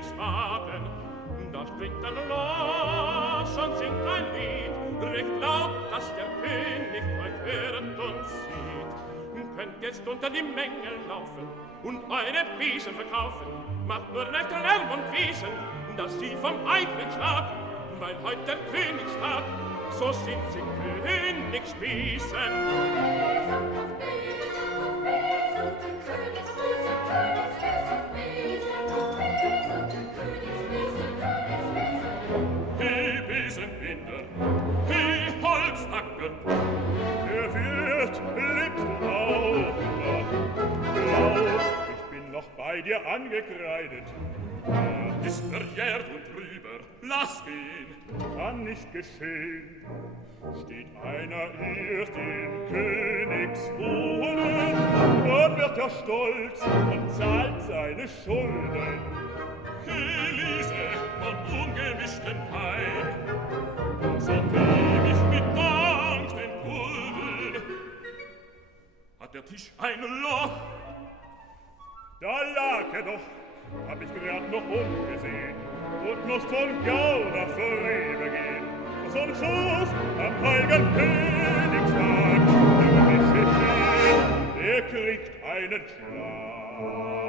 Königswagen. Da springt ein los und singt ein Lied, recht laut, dass der König euch hört und sieht. Könnt jetzt unter die Menge laufen und eure Biesen verkaufen, macht nur recht Lärm und Wiesen, dass sie vom Eitlen schlagen, weil heut der Königstag, so sind sie Königsbiesen. He Besenbinder, he Holzacker, der Wirt, lebst du auch noch? Glaub, ich bin noch bei dir angekreidet. Da ist verjährt und drüber, lass gehen. Kann nicht geschehen. Steht einer irrt in Königswohnen, dann wird er stolz und zahlt seine Schulden. Elise vom ungemischten Wein, so trieb ich mit Dank den Gulden. Hat der Tisch ein Loch? Da lag er doch, hab ich grad noch umgesehen, und muss von Gauder vorübergehen. So ein Schuss am heiligen Königstag, der kriegt einen Schlag.